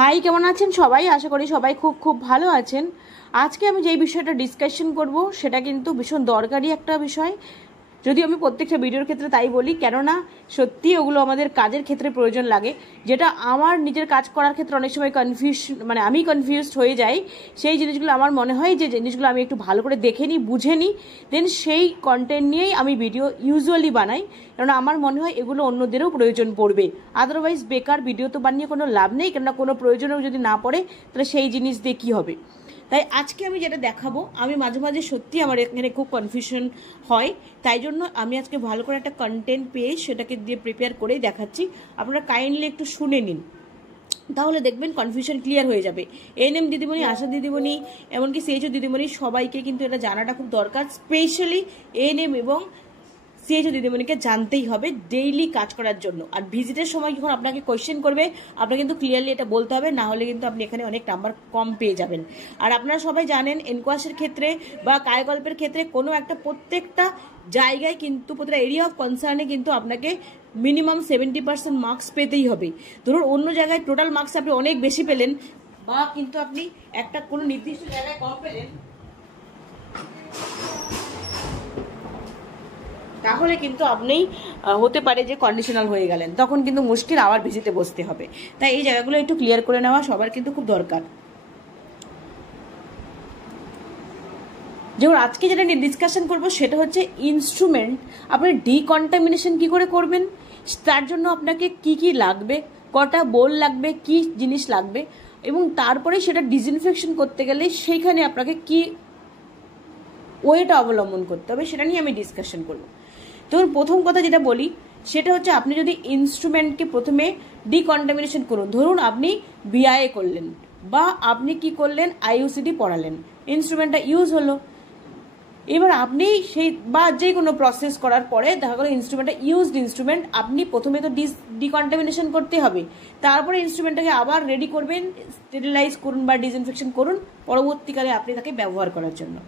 High, কেমন আছেন সবাই? আশা করি সবাই খুব খুব ভালো আছেন। আজকে আমি যেই বিষয়টা ডিসকাশন করব সেটা কিন্তু ভীষণ দরকারি একটা বিষয়, যদি আমি প্রত্যেকটা ভিডিওর ক্ষেত্রে তাই বলি, কেননা সত্যি ওগুলো আমাদের কাজের ক্ষেত্রে প্রয়োজন লাগে। যেটা আমার নিজের কাজ করার ক্ষেত্রে অনেক সময় আমি কনফিউজড হয়ে যাই। সেই জিনিসগুলো আমার মনে হয় যে জিনিসগুলো আমি একটু ভালো করে দেখে নিই, বুঝে নিই, দেন সেই কন্টেন্ট নিয়েই আমি ভিডিও ইউজুয়ালি বানাই। কেননা আমার মনে হয় এগুলো অন্যদেরও প্রয়োজন পড়বে। আদারওয়াইজ বেকার ভিডিও তো বানিয়ে কোনো লাভ নেই, কেননা কোনো প্রয়োজনেও যদি না পড়ে তাহলে সেই জিনিস দিয়ে কী হবে। তাই আজকে আমি যেটা দেখাবো, আমি মাঝে মাঝে সত্যি আমার এখানে খুব কনফিউশন হয়, তাই জন্য আমি আজকে ভালো করে একটা কন্টেন্ট পেয়ে সেটাকে দিয়ে প্রিপেয়ার করেই দেখাচ্ছি। আপনারা কাইন্ডলি একটু শুনে নিন, তাহলে দেখবেন কনফিউশন ক্লিয়ার হয়ে যাবে। এএনএম দিদিমণি, আশা দিদিমণি, এমনকি সিএইচও দিদিমণি, সবাইকে কিন্তু এটা জানাটা খুব দরকার। স্পেশালি এএনএম এবং সিএইচও দিদিমণিকে জানতেই হবে ডেইলি কাজ করার জন্য। আর ভিজিটের সময় যখন আপনাকে কোয়েশ্চেন করবে, আপনাকে কিন্তু ক্লিয়ারলি এটা বলতে হবে, না হলে কিন্তু আপনি এখানে অনেক নাম্বার কম পেয়ে যাবেন। আর আপনারা সবাই জানেন এনকোয়াসের ক্ষেত্রে বা কায়গল্পের ক্ষেত্রে কোনো একটা প্রত্যেকটা জায়গায় কিন্তু প্রত্যেকটা এরিয়া অফ কনসার্নে কিন্তু আপনাকে মিনিমাম 70% মার্কস পেতেই হবে। ধরুন অন্য জায়গায় টোটাল মার্কস আপনি অনেক বেশি পেলেন, বা কিন্তু আপনি একটা কোনো নির্দিষ্ট জায়গায় কম পেলেন, তাহলে কিন্তু আপনি হতে পারে যে কন্ডিশনাল হয়ে গেলেন, তখন কিন্তু মুশকিল, আবার ভিজিটে বসতে হবে। তাই এই জায়গাগুলো একটু ক্লিয়ার করে নেওয়া সবার কিন্তু খুব দরকার। যেমন আজকে যেটা নিয়ে ডিসকাশন করবো সেটা হচ্ছে ইনস্ট্রুমেন্ট আপনি ডিকন্টামিনেশন কি করে করবেন, তার জন্য আপনাকে কি কি লাগবে, কটা বোল লাগবে, কি জিনিস লাগবে, এবং তারপরে সেটা ডিসইনফেকশন করতে গেলে সেইখানে আপনাকে কি ওয়েটা অবলম্বন করতে হবে, সেটা নিয়ে আমি ডিসকাশন করবো। তো প্রথম কথা যেটা বলি সেটা হচ্ছে, আপনি যদি ইনস্ট্রুমেন্টকে প্রথমে ডিকন্টামিনেশন করুন, ধরুন আপনি বিআইএ করলেন বা আপনি কি করলেন আইইউসিডি পড়ালেন, ইনস্ট্রুমেন্টটা ইউজ হলো, এবার আপনি সেই বা যে কোনো প্রসেস করার পরে দেখা গেলো ইনস্ট্রুমেন্টটা ইউজড ইনস্ট্রুমেন্ট, আপনি প্রথমে তো ডিকন্টামিনেশন করতে হবে, তারপরে ইনস্ট্রুমেন্টটাকে আবার রেডি করবেন, স্টেরিলাইজ করুন বা ডিসইনফেকশন করুন, পরবর্তীকালে আপনি তাকে ব্যবহার করার জন্য।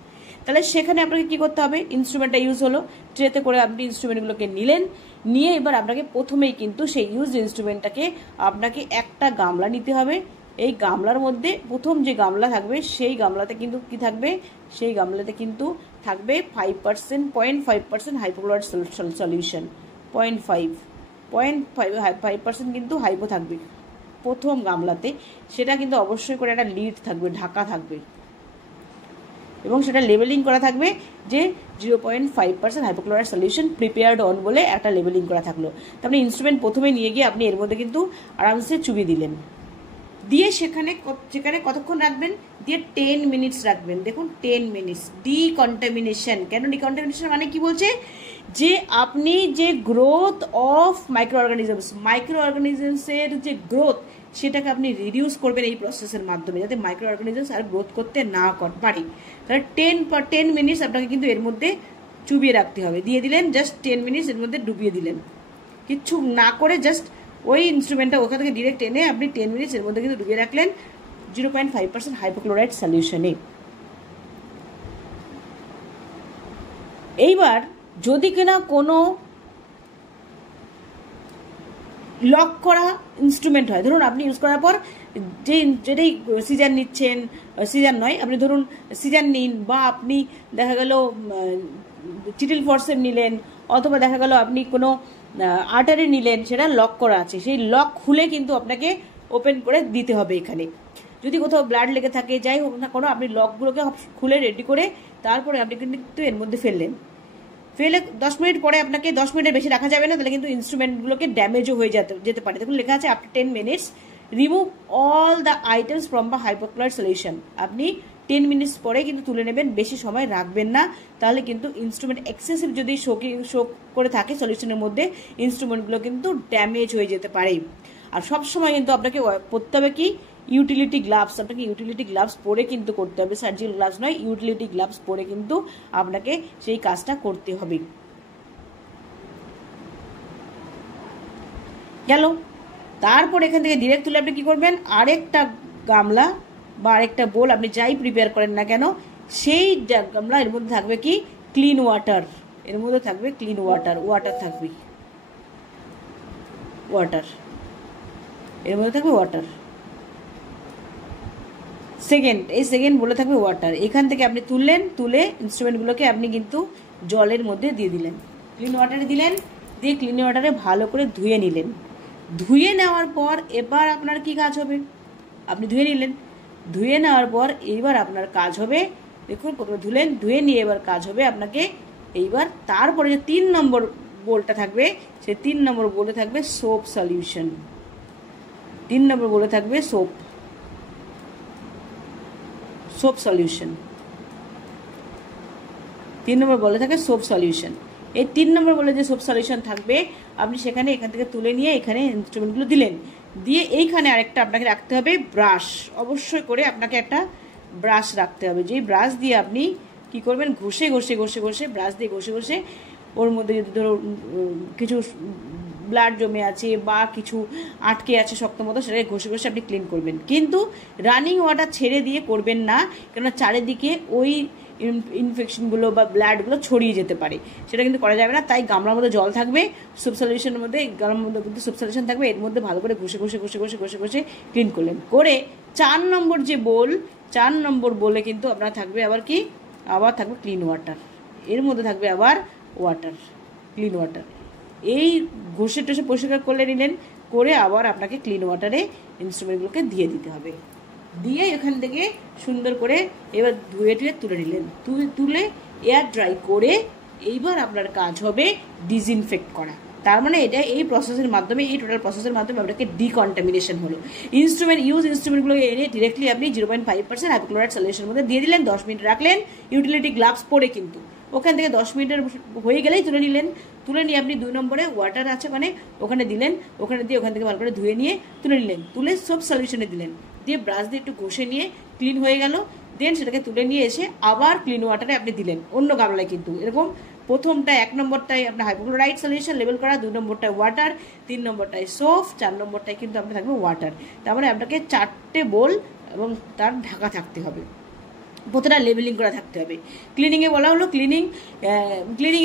তাহলে সেখানে আপনাকে কি করতে হবে, ইনস্ট্রুমেন্টটা ইউজ হলো, ট্রেতে করে আপনি ইনস্ট্রুমেন্টগুলোকে নিলেন, নিয়ে এবার আপনাকে প্রথমেই কিন্তু সেই ইউজ ইনস্ট্রুমেন্টটাকে আপনাকে একটা গামলা নিতে হবে। এই গামলার মধ্যে প্রথম যে গামলা থাকবে সেই গামলাতে কিন্তু কি থাকবে, সেই গামলাতে কিন্তু থাকবে 0.5% হাইপোক্লোরাইড সলিউশন, 0.5% কিন্তু হাইপো থাকবে প্রথম গামলাতে। সেটা কিন্তু অবশ্যই করে একটা লিড থাকবে, ঢাকা থাকবে, এবং সেটা লেবেলিং করা থাকবে যে 0.5% হাইপোক্লোরাইড সলিউশন প্রিপেয়ার্ড অন বলে একটা লেবেলিং করা থাকলো। তারপরে ইনস্ট্রুমেন্ট প্রথমে নিয়ে গিয়ে আপনি এর মধ্যে কিন্তু আরামসে চুবিয়ে দিলেন, দিয়ে সেখানে কতক্ষণ রাখবেন, দিয়ে 10 মিনিটস রাখবেন। দেখুন 10 মিনিটস ডিকন্টামিনেশন। কেন ডিকন্টামিনেশন মানে কি বলছে, যে আপনি যে গ্রোথ অফ মাইক্রো অর্গানিজমসের যে গ্রোথ, সেটাকে আপনি রিডিউস করবেন এই প্রসেসের মাধ্যমে, যাতে মাইক্রো অর্গানিজমস আর গ্রোথ করতে না পারে। তাহলে 10 মিনিটস আপনাকে কিন্তু এর মধ্যে চুবিয়ে রাখতে হবে। দিয়ে দিলেন জাস্ট 10 মিনিটস এর মধ্যে ডুবিয়ে দিলেন, কিচ্ছু না করে জাস্ট ওই ইনস্ট্রুমেন্টটা ওখান থেকে ডিরেক্ট এনে আপনি 10 মিনিটস এর মধ্যে কিন্তু ডুবিয়ে রাখলেন 0.5% হাইপোক্লোরাইড সলিউশনে। এইবার যদি কিনা কোনো লক করা ইনস্ট্রুমেন্ট হয়, ধরুন আপনি ইউজ করার পর যেটাই সিজার নিচ্ছেন, সিজার নয়, আপনি ধরুন সিজার নিন, বা আপনি দেখা গেল চিটিল ফোর্সেপ নিলেন, অথবা দেখা গেল আপনি কোনো আর্টারি নিলেন, সেটা লক করা আছে, সেই লক খুলে কিন্তু আপনাকে ওপেন করে দিতে হবে। এখানে যদি কোথাও ব্লাড লেগে থাকে, যাই হোক না কোনো, আপনি লকগুলোকে খুলে রেডি করে তারপরে আপনি কিন্তু এর মধ্যে ফেললেন। ফেলে 10 মিনিট পরে আপনাকে, 10 মিনিটের বেশি রাখা যাবে না, তাহলে কিন্তু ইনস্ট্রুমেন্টগুলোকে ড্যামেজও হয়ে যেতে পারে। দেখুন লেখা আছে after 10 minutes remove all the items from the hypochlorite solution. আপনি 10 মিনিটস পরে কিন্তু তুলে নেবেন, বেশি সময় রাখবেন না, তাহলে কিন্তু ইনস্ট্রুমেন্ট এক্সেসিভ যদি শোক করে থাকে সলিউশনের মধ্যে, ইনস্ট্রুমেন্টগুলো কিন্তু ড্যামেজ হয়ে যেতে পারে। আর সবসময় কিন্তু আপনাকে পরতে হবে কি, ইউটিলিটি গ্লাভস। আপনাকে ইউটিলিটি গ্লাভস পরে কিন্তু করতে হবে, সার্জিক্যাল গ্লাভস নয়, ইউটিলিটি গ্লাভস পরে কিন্তু আপনাকে সেই কাজটা করতে হবে। গেল। তারপর এখান থেকে ডিরেক্ট তুলে আপনি কি করবেন, আরেকটা গামলা বা আরেকটা বোল, আপনি যাই প্রিপেয়ার করেন না কেন, সেই গামলা এর মধ্যে থাকবে কি, ক্লিন ওয়াটার। এর মধ্যে থাকবে ক্লিন ওয়াটার থাকবে, এর মধ্যে থাকবে ওয়াটার। সেকেন্ড, এই সেকেন্ড বলে থাকবে ওয়াটার। এখান থেকে আপনি তুললেন, তুলে ইনস্ট্রুমেন্টগুলোকে আপনি কিন্তু জলের মধ্যে দিয়ে দিলেন, ক্লিন ওয়াটারে দিলেন, দিয়ে ক্লিন ওয়াটারে ভালো করে ধুয়ে নিলেন। ধুয়ে নেওয়ার পর এবার আপনার কি কাজ হবে, আপনি ধুয়ে নিলেন, ধুয়ে নেওয়ার পর এইবার আপনার কাজ হবে, দেখুন প্রথমে ধুলেন, ধুয়ে নিয়ে এবার কাজ হবে আপনাকে এইবার তারপরে যে 3 নম্বর বোলটা থাকবে, সেই 3 নম্বর বোলে থাকবে সোপ সলিউশন। 3 নম্বর বোলে থাকবে সোপ সলিউশন। 3 নম্বর বলে থাকে সোপ সলিউশন। এই 3 নম্বর বলে যে সোপ সলিউশন থাকবে, আপনি সেখানে এখান থেকে তুলে নিয়ে এখানে ইনস্ট্রুমেন্টগুলো দিলেন, দিয়ে এইখানে আরেকটা আপনাকে রাখতে হবে ব্রাশ। অবশ্যই করে আপনাকে একটা ব্রাশ রাখতে হবে, যেই ব্রাশ দিয়ে আপনি কি করবেন, ঘষে ঘষে ঘষে ঘষে ব্রাশ দিয়ে ঘষে ঘষে ওর মধ্যে যদি ধরো কিছু ব্লাড জমে আছে বা কিছু আটকে আছে শক্ত মতো, সেটাকে ঘষে ঘষে আপনি ক্লিন করবেন। কিন্তু রানিং ওয়াটার ছেড়ে দিয়ে করবেন না, কেননা চারিদিকে ওই ইনফেকশনগুলো বা ব্লাডগুলো ছড়িয়ে যেতে পারে, সেটা কিন্তু করা যাবে না। তাই গামলার মধ্যে জল থাকবে, সোপ সলিউশনের মধ্যে, গামলার মধ্যে কিন্তু সোপ সলিউশন থাকবে, এর মধ্যে ভালো করে ঘষে ঘষে ঘষে ঘষে ঘষে ঘষে ক্লিন করলেন। করে 4 নম্বর যে বোল, 4 নম্বর বোলে কিন্তু আপনার থাকবে আবার কি, আবার থাকবে ক্লিন ওয়াটার, এর মধ্যে থাকবে আবার ওয়াটার, ক্লিন ওয়াটার। এই ঘষে টষে পরিষ্কার করে নিলেন, করে আবার আপনাকে ক্লিন ওয়াটারে ইনস্ট্রুমেন্টগুলোকে দিয়ে দিতে হবে। দিয়ে এখান থেকে সুন্দর করে এবার ধুয়ে টুয়ে তুলে নিলেন, তুলে এয়ার ড্রাই করে এইবার আপনার কাজ হবে ডিসইনফেক্ট করা। তার মানে এটা এই প্রসেসের মাধ্যমে, এই টোটাল প্রসেসের মাধ্যমে আপনাকে ডিকন্টামিনেশন হলো। ইনস্ট্রুমেন্টগুলোকে এনে ডিরেক্টলি আপনি 0.5% হাইপোক্লোরাইড সলিউশনের মধ্যে দিয়ে দিলেন, 10 মিনিট রাখলেন ইউটিলিটি গ্লাভস পরে, কিন্তু ওখান থেকে 10 মিনিটের হয়ে গেলেই তুলে নিলেন। তুলে নিয়ে আপনি 2 নম্বরে ওয়াটার আছে ওখানে দিলেন, ওখানে দিয়ে ওখান থেকে ভালো করে ধুয়ে নিয়ে তুলে নিলেন, তুলে সোপ সলিউশনে দিলেন, দিয়ে ব্রাশ দিয়ে একটু ঘষে নিয়ে ক্লিন হয়ে গেল। দেন সেটাকে তুলে নিয়ে এসে আবার ক্লিন ওয়াটারে আপনি দিলেন অন্য গামলায়। কিন্তু এরকম প্রথমটা 1 নম্বরটায় আপনার হাইপোক্লোরাইড সলিউশন লেভেল করা, 2 নম্বরটায় ওয়াটার, 3 নম্বরটায় সোপ, 4 নম্বরটায় কিন্তু আপনার থাকবে ওয়াটার। তার মানে আপনাকে 4টে বোল এবং তার ঢাকা থাকতে হবে, প্রতিটা লেবেলিং করা থাকতে হবে। ক্লিনিংয়ে বলা হলো cleaning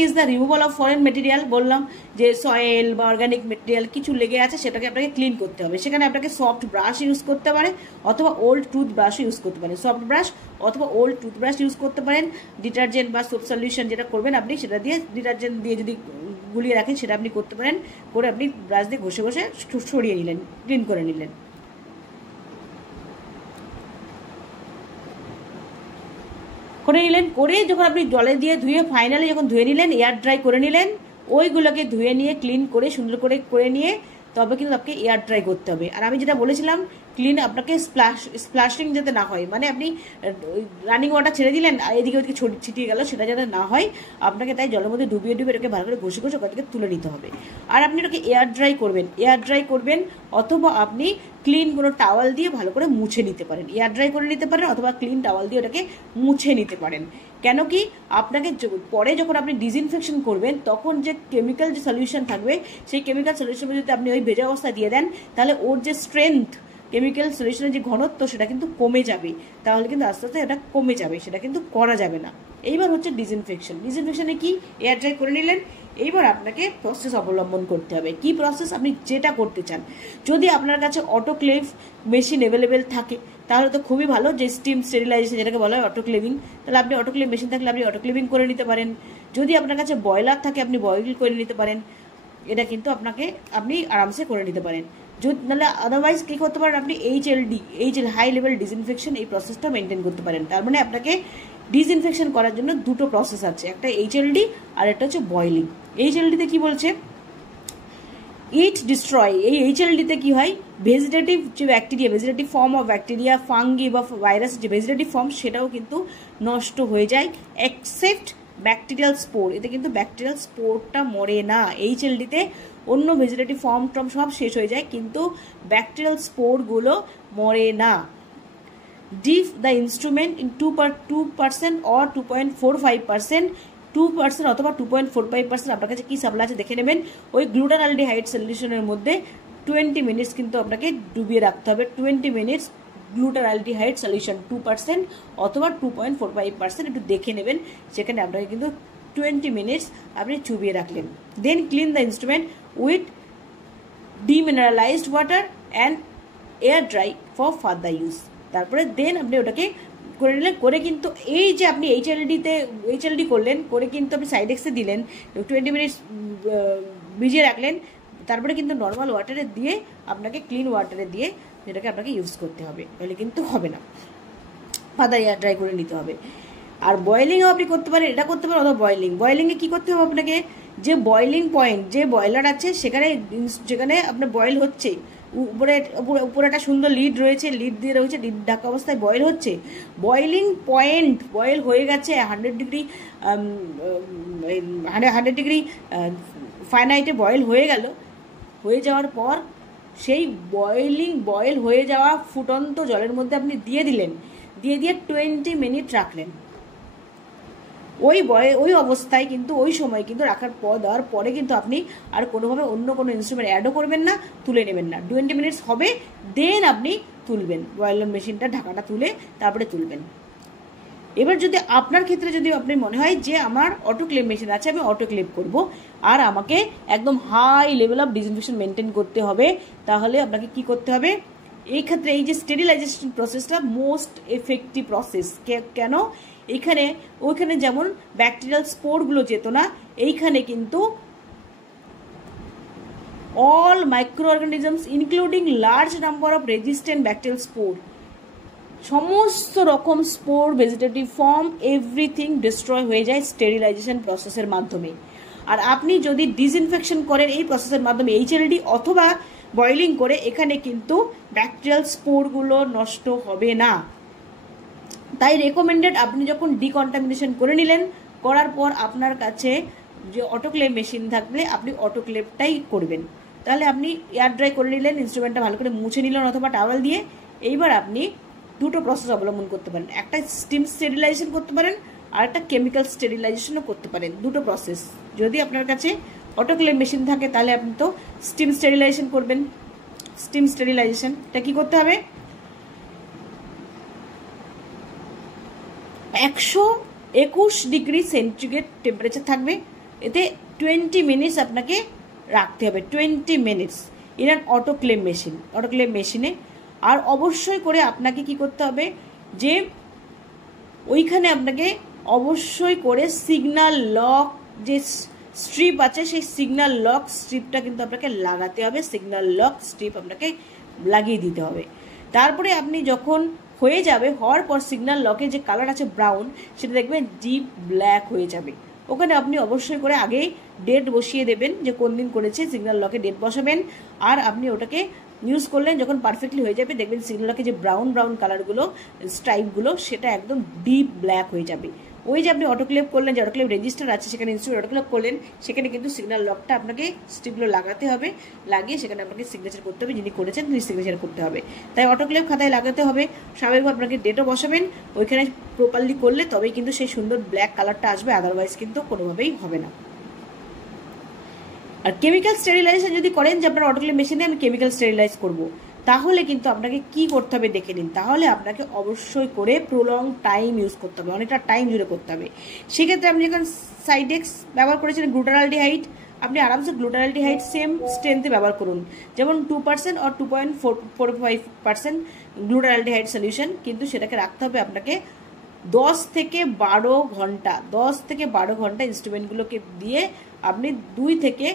is the removal of foreign material. বললাম যে সয়েল বা অর্গানিক মেটেরিয়াল কিছু লেগে আছে, সেটাকে আপনাকে ক্লিন করতে হবে। সেখানে আপনাকে সফট ব্রাশ ইউজ করতে পারে অথবা ওল্ড টুথ ব্রাশ ইউজ করতে পারেন, সফট ব্রাশ অথবা ওল্ড টুথ ব্রাশ ইউজ করতে পারেন। ডিটারজেন্ট বা সোপ সলিউশন যেটা করবেন আপনি, সেটা দিয়ে ডিটারজেন্ট দিয়ে যদি গুলিয়ে রাখেন সেটা আপনি করতে পারেন, করে আপনি ব্রাশ দিয়ে ঘষে ঘষে সরিয়ে নিলেন, ক্লিন করে নিলেন। করে যখন আপনি জলে দিয়ে ধুয়ে ফাইনালি যখন ধুয়ে নিলেন, এয়ার ড্রাই করে নিলেন, ওইগুলোকে ধুয়ে নিয়ে ক্লিন করে সুন্দর করে নিয়ে তবে কিন্তু আপনাকে এয়ার ড্রাই করতে হবে। আর আমি যেটা বলেছিলাম ক্লিন আপনাকে স্প্লাশিং যাতে না হয়, মানে আপনি রানিং ওয়াটার ছেড়ে দিলেন আর এদিকে ওদিকে ছিটিয়ে গেল, সেটা যাতে না হয় আপনাকে তাই জলের মধ্যে ডুবিয়ে এটাকে ভালো করে ঘষে ঘষে ওখান থেকে তুলে নিতে হবে। আর আপনি এটাকে এয়ার ড্রাই করবেন অথবা আপনি ক্লিন কোনো টাওয়াল দিয়ে ভালো করে মুছে নিতে পারেন, এয়ার ড্রাই করে নিতে পারেন অথবা ক্লিন টাওয়াল দিয়ে ওটাকে মুছে নিতে পারেন। কেন কি আপনাকে পরে যখন আপনি ডিসইনফেকশন করবেন তখন যে কেমিক্যাল যে সলিউশন থাকবে, সেই কেমিক্যাল সলিউশন যদি আপনি ওই ভেজা অবস্থায় দিয়ে দেন, তাহলে ওর যে স্ট্রেংথ, কেমিক্যাল সলিউশনের যে ঘনত্ব, সেটা কিন্তু কমে যাবে। তাহলে কিন্তু আস্তে আস্তে এটা কমে যাবে, সেটা কিন্তু করা যাবে না। এইবার হচ্ছে ডিসইনফেকশনে কি এয়ার ড্রাই করে নিলেন, এইবার আপনাকে প্রসেস অবলম্বন করতে হবে। কি প্রসেস আপনি যেটা করতে চান। যদি আপনার কাছে অটোক্লেভ মেশিন অ্যাভেলেবেল থাকে তাহলে তো খুবই ভালো, যে স্টিম স্টেরিলাইজেশন যেটাকে বলা হয় অটোক্লেভিং, তাহলে আপনি অটোক্লেভ মেশিন থাকলে আপনি অটোক্লেভিং করে নিতে পারেন। যদি আপনার কাছে বয়লার থাকে আপনি বয়েল করে নিতে পারেন, এটা কিন্তু আপনি আরামসে করে নিতে পারেন। নাহলে আদারওয়াইজ কী করতে পারেন, আপনি এইচএল হাই লেভেল ডিসইনফেকশন এই প্রসেসটা মেনটেন করতে পারেন। তার মানে আপনাকে ডিসইনফেকশন করার জন্য 2টো প্রসেস আছে, একটা এইচএলডি আর একটা হচ্ছে বয়েলিং। এইচএলডিতে কি বলছে, ইট ডিস্ট্রয়। এই এইচএলডিতে কি হয়, ভেজিটেটিভ যে bacteria, vegetative form of bacteria, fungi বা ভাইরাস যে ভেজিটেটিভ ফর্ম, সেটাও কিন্তু নষ্ট হয়ে যায়, এক্সেপ্ট ব্যাকটেরিয়াল স্পোর। এতে কিন্তু ব্যাকটেরিয়াল স্পোরটা মরে না। এইচএলডিতে অন্য ভেজিটেটিভ ফর্ম সব শেষ হয়ে যায়, কিন্তু ব্যাকটেরিয়াল স্পোরগুলো মরে না। Deep the instrument in 2% or 2.45%, 2% অথবা 2.45% আপনার কাছে কি সাপ্লাই আছে দেখে নেবেন। ওই গ্লুটারালডিহাইড সলিউশনের মধ্যে 20 মিনিটস কিন্তু আপনাকে ডুবিয়ে রাখতে হবে। 20 মিনিটস গ্লুটারালডিহাইড সলিউশন 2% অথবা 2.45%, একটু দেখে নেবেন। সেখানে আপনাকে কিন্তু 20 মিনিটস আপনি চুবিয়ে রাখলেন। Then clean the instrument with demineralised water and air dry for further use. তারপরে দেন আপনি ওটাকে করে নিলেন। করে কিন্তু এই যে আপনি এইচএলডি করলেন, করে কিন্তু আপনি সাইডেক্সে দিলেন, 20 মিনিটস ভিজিয়ে রাখলেন, তারপরে কিন্তু নর্মাল ওয়াটারে দিয়ে আপনাকে ক্লিন ওয়াটারে দিয়ে যেটাকে আপনাকে ইউজ করতে হবে, তাহলে কিন্তু হবে না, পাতা ড্রাই করে নিতে হবে। আর বয়েলিংও আপনি করতে পারেন, এটা করতে পারেন, অথবা বয়েলিংয়ে কী করতে হবে আপনাকে, যে বয়েলিং পয়েন্ট, যে বয়লার আছে যেখানে আপনার বয়েল হচ্ছে, উপরে একটা সুন্দর লিড রয়েছে, লিড দিয়ে রয়েছে, লিড ঢাকা অবস্থায় বয়েল হচ্ছে, বয়েলিং পয়েন্ট বয়েল হয়ে গেছে 100 ডিগ্রি ফারেনহাইটে বয়েল হয়ে গেল, হয়ে যাওয়ার পর সেই বয়েল হয়ে যাওয়া ফুটন্ত জলের মধ্যে আপনি দিয়ে দিলেন, দিয়ে 20 মিনিট রাখলেন। ওই অবস্থায় কিন্তু ওই সময় কিন্তু দেওয়ার পরে কিন্তু আপনি আর কোনোভাবে অন্য কোনো ইনস্ট্রুমেন্ট অ্যাডও করবেন না, তুলে নেবেন না। 20 মিনিটস হবে, দেন আপনি তুলবেন, বয়েলার মেশিনটা ঢাকাটা তুলে তারপরে তুলবেন। এবার যদি আপনার ক্ষেত্রে যদি আপনার মনে হয় যে আমার অটোক্লেভ মেশিন আছে, আমি অটোক্লেভ করব, আর আমাকে একদম high level of disinfection maintain করতে হবে, তাহলে আপনাকে কি করতে হবে, এই ক্ষেত্রে এই যে স্টেরিলাইজেশন প্রসেসটা মোস্ট এফেক্টিভ প্রসেস। কেন? ওইখানে যেমন ব্যাকটেরিয়াল স্পোরগুলো যেত না, এইখানে কিন্তু all micro organisms including large number of resistant bacterial spore, সমস্ত রকম spore, vegetative form, everything destroy হয়ে যায় স্টেরিলাইজেশন প্রসেসের মাধ্যমে। আর আপনি যদি ডিসইনফেকশন করেন এই প্রসেসের মাধ্যমে এইচএলডি অথবা বয়েলিং করে, এখানে কিন্তু ব্যাকটেরিয়াল স্পোরগুলো নষ্ট হবে না। তাই রেকমেন্ডেড, আপনি যখন ডিকন্টামিনেশন করে নিলেন, করার পর আপনার কাছে যে অটোক্লেভ মেশিন থাকলে আপনি অটোক্লেভটাই করবেন। তাহলে আপনি এয়ার ড্রাই করে নিলেন, ইনস্ট্রুমেন্টটা ভালো করে মুছে নিলেন অথবা টাওয়েল দিয়ে। এইবার আপনি দুটো প্রসেস অবলম্বন করতে পারেন, একটা স্টিম স্টেরিলাইজেশন করতে পারেন আর একটা কেমিক্যাল স্টেরিলাইজেশনও করতে পারেন, দুটো প্রসেস। যদি আপনার কাছে অটোক্লেভ মেশিন থাকে তাহলে আপনি তো স্টিম স্টেরিলাইজেশন করবেন। স্টিম স্টেরিলাইজেশনটা কি করতে হবে, 121 ডিগ্রি সেন্টিগ্রেড টেম্পারেচার থাকবে, এতে 20 মিনিটস আপনাকে রাখতে হবে, 20 মিনিটস ইন অ্যান অটোক্লেভ মেশিনে। আর অবশ্যই করে আপনাকে কি করতে হবে, যে ওইখানে আপনাকে অবশ্যই করে সিগন্যাল লক যে স্ট্রিপ আছে, সেই সিগন্যাল লক স্ট্রিপটা কিন্তু আপনাকে লাগাতে হবে, সিগন্যাল লক স্ট্রিপ আপনাকে লাগিয়ে দিতে হবে। তারপরে আপনি যখন হয়ে যাবে, হওয়ার পর সিগন্যাল লকে যে কালার আছে ব্রাউন, সেটা দেখবেন ডিপ ব্ল্যাক হয়ে যাবে। ওখানে আপনি অবশ্যই করে আগেই ডেট বসিয়ে দেবেন, যে কোন দিন করেছে, সিগন্যাল লকে ডেট বসাবেন। আর আপনি ওটাকে ইউজ করলেন, যখন পারফেক্টলি হয়ে যাবে দেখবেন সিগন্যাল লকে যে ব্রাউন কালারগুলো, স্ট্রাইপগুলো, সেটা একদম ডিপ ব্ল্যাক হয়ে যাবে। ওই যে আপনি অটোক্লেভ করলেন, যে অটোক্লেভ রেজিস্টার আছে সেখানে ইনস্ট্রুমেন্ট অটোক্লেভ করলেন, সেখানে কিন্তু সিগন্যাল লকটা আপনাকে স্ট্রিপগুলো লাগাতে হবে, লাগিয়ে সেখানে আপনাকে সিগনেচার করতে হবে, যিনি করেছেন তিনি সিগনেচার করতে হবে। তাই অটোক্লেভ খাতায় লাগাতে হবে, স্বাভাবিকভাবে আপনাকে ডেটও বসাবেন, ওইখানে প্রপারলি করলে তবেই কিন্তু সেই সুন্দর ব্ল্যাক কালারটা আসবে, আদারওয়াইজ কিন্তু কোনোভাবেই হবে না। আর কেমিক্যাল স্টেরিলাইজেশন যদি করেন, যে আপনার অটোক্লেভ মেশিনে আমি কেমিক্যাল স্টেরিলাইজ করব, তাহলে কিন্তু আপনাকে কি করতে হবে দেখে নিন। তাহলে আপনাকে অবশ্যই করে প্রলং টাইম ইউজ করতে হবে, অনেকটা টাইম জুড়ে করতে হবে। সেক্ষেত্রে আপনি যখন সাইডেক্স ব্যবহার করেছেন গ্লুটারালডিহাইড, আপনি আরামসে গ্লুটারালডিহাইড সেম স্ট্রেংথে ব্যবহার করুন, যেমন 2% or 2.45% গ্লুটারালডিহাইড সলিউশন, কিন্তু সেটাকে রাখতে হবে আপনাকে 10 থেকে 12 ঘন্টা। 10 থেকে 12 ঘন্টা ইনস্ট্রুমেন্টগুলোকে দিয়ে আপনি 2 থেকে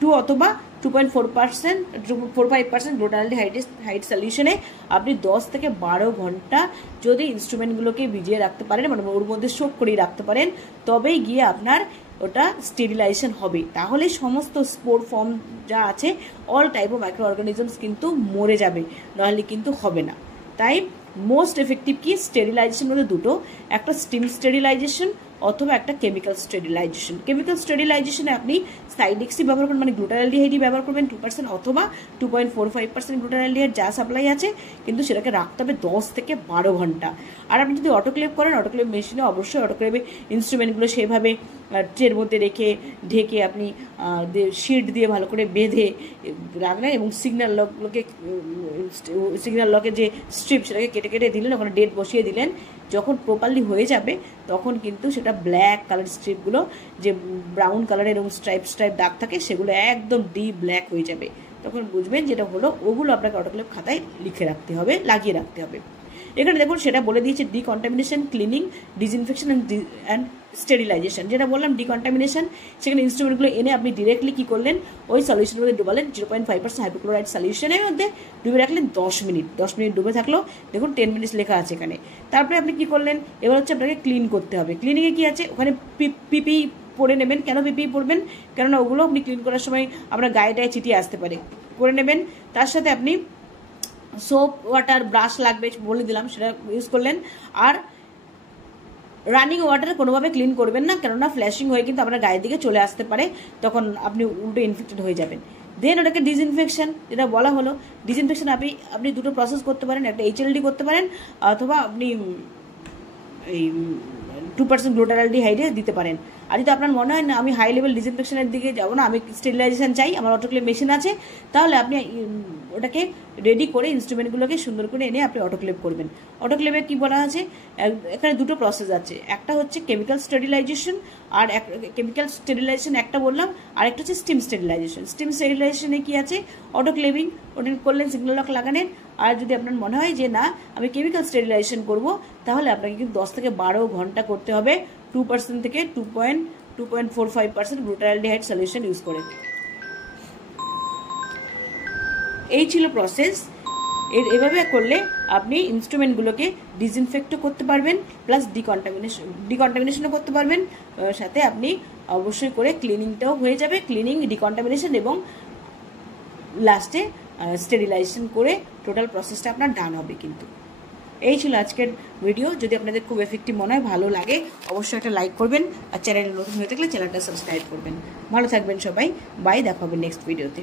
2 অথবা 2.45% গ্লুটারালডিহাইড সলিউশনে আপনি 10 থেকে 12 ঘন্টা যদি ইনস্ট্রুমেন্টগুলোকে ভিজিয়ে রাখতে পারেন, মানে ওর মধ্যে সোক করিয়ে রাখতে পারেন, তবেই গিয়ে আপনার ওটা স্টেরিলাইজেশন হবে। তাহলে সমস্ত স্পোর ফর্ম যা আছে, all type of micro organisms কিন্তু মরে যাবে, নাহলে কিন্তু হবে না। তাই মোস্ট এফেক্টিভ কি, স্টেরিলাইজেশন মধ্যে দুটো, একটা স্টিম স্টেরিলাইজেশন অথবা একটা কেমিক্যাল স্টেরিলাইজেশন। কেমিক্যাল স্টেরিলাইজেশনে আপনি সাইডেক্সি ব্যবহার করবেন, মানে গ্লুটারালডিহাইডই ব্যবহার করবেন 2% অথবা 2.45% গ্লুটারালডিহাইড যা সাপ্লাই আছে, কিন্তু সেটাকে রাখতে হবে 10 থেকে 12 ঘন্টা। আর আপনি যদি অটোক্লেভ করেন, অটোক্লেভ মেশিনে অবশ্যই অটোক্লেভে ইনস্ট্রুমেন্টগুলো সেভাবে ট্রের মধ্যে রেখে ঢেকে আপনি শিট দিয়ে ভালো করে বেঁধে রাখলেন, এবং সিগন্যাল লকের যে স্ট্রিপ সেটাকে কেটে কেটে দিলেন, ওখানে ডেট বসিয়ে দিলেন। যখন প্রপারলি হয়ে যাবে তখন কিন্তু সেটা ব্ল্যাক কালার স্ট্রিপগুলো, যে ব্রাউন কালারের এবং স্ট্রাইপ দাগ থাকে, সেগুলো একদম ডিপ ব্ল্যাক হয়ে যাবে। তখন বুঝবেন যেটা হলো ওগুলো আপনাকে অটোক্লেভ খাতায় লিখে রাখতে হবে, লাগিয়ে রাখতে হবে। এখানে দেখুন সেটা বলে দিয়েছে decontamination, cleaning, disinfection and sterilization. যেটা বললাম ডিকন্টামিনেশন, সেখানে ইনস্ট্রুমেন্টগুলো এনে আপনি ডিরেক্টলি কী করলেন, ওই সলিউশনের মধ্যে ডুবালেন, 0.5% হাইপোক্লোরাইড সলিউশনের মধ্যে ডুবে রাখলেন 10 মিনিট। 10 মিনিট ডুবে থাকলো, দেখুন 10 মিনিটস লেখা আছে এখানে। তারপরে আপনি কী করলেন, এবার হচ্ছে আপনাকে ক্লিন করতে হবে। ক্লিনিংয়ে কী আছে, ওখানে পিপি পরে নেবেন। কেন পিপি পরবেন, কেননা ওগুলো আপনি ক্লিন করার সময় আপনার গায়ে টায়ে চিটিয়ে আসতে পারে, করে নেবেন। তার সাথে আপনি সোপ ওয়াটার, ব্রাশ লাগবে বলে দিলাম, সেটা ইউজ করলেন। আর রানিং ওয়াটারে কোনোভাবে ক্লিন করবেন না, কেননা ফ্ল্যাশিং হয়ে কিন্তু আপনার গায়ের দিকে চলে আসতে পারে, তখন আপনি উল্টো ইনফেক্টেড হয়ে যাবেন। দেন ওটাকে ডিসইনফেকশন, যেটা বলা হলো, ডিসইনফেকশন আপনি দুটো প্রসেস করতে পারেন, একটা HLD করতে পারেন, অথবা আপনি এই 2% গ্লুটারালডিহাইডে দিতে পারেন। আর যদি আপনার মনে হয় না আমি হাই লেভেল ডিসইনফেকশনের দিকে যাবো না, আমি স্টেরিলাইজেশন চাই, আমার অটোক্লেভ মেশিন আছে, তাহলে আপনি ওটাকে রেডি করে ইনস্ট্রুমেন্টগুলোকে সুন্দর করে এনে আপনি অটোক্লেভ করবেন। অটোক্লেভে কি বলা আছে, এখানে দুটো প্রসেস আছে, একটা হচ্ছে কেমিক্যাল স্টেরিলাইজেশন, আর কেমিক্যাল স্টেরিলাইজেশন একটা বললাম, আর একটা হচ্ছে স্টিম স্টেরিলাইজেশন। স্টিম স্টেরিলাইজেশনে কি আছে, অটোক্লেভিং, ওটা করলেন সিগন্যাল লক লাগালেন। আর যদি আপনার মনে হয় যে না আমি কেমিক্যাল স্টেরিলাইজেশন করব, তাহলে আপনাকে কিন্তু 10 থেকে 12 ঘন্টা করতে হবে 2% থেকে 2.45% গ্লুটারালডিহাইড সলিউশন ইউজ করে। এই ছিল প্রসেস। এভাবে করলে আপনি ইনস্ট্রুমেন্টগুলোকে ডিসইনফেক্টও করতে পারবেন, প্লাস ডিকন্টামিনেশনও করতে পারবেন, সাথে আপনি অবশ্যই করে ক্লিনিংটাও হয়ে যাবে, ক্লিনিং, ডিকন্টামিনেশন এবং লাস্টে স্টেরিলাইজেশন করে টোটাল প্রসেসটা আপনার ডান হবে। কিন্তু এই ছিল আজকের ভিডিও। যদি আপনাদের খুব এফেক্টিভ মনে হয়, ভালো লাগে, অবশ্যই একটা লাইক করবেন, আর চ্যানেলে নতুন হয়ে থাকলে চ্যানেলটা সাবস্ক্রাইব করবেন। ভালো থাকবেন সবাই, বাই, দেখা হবে নেক্সট ভিডিওতে।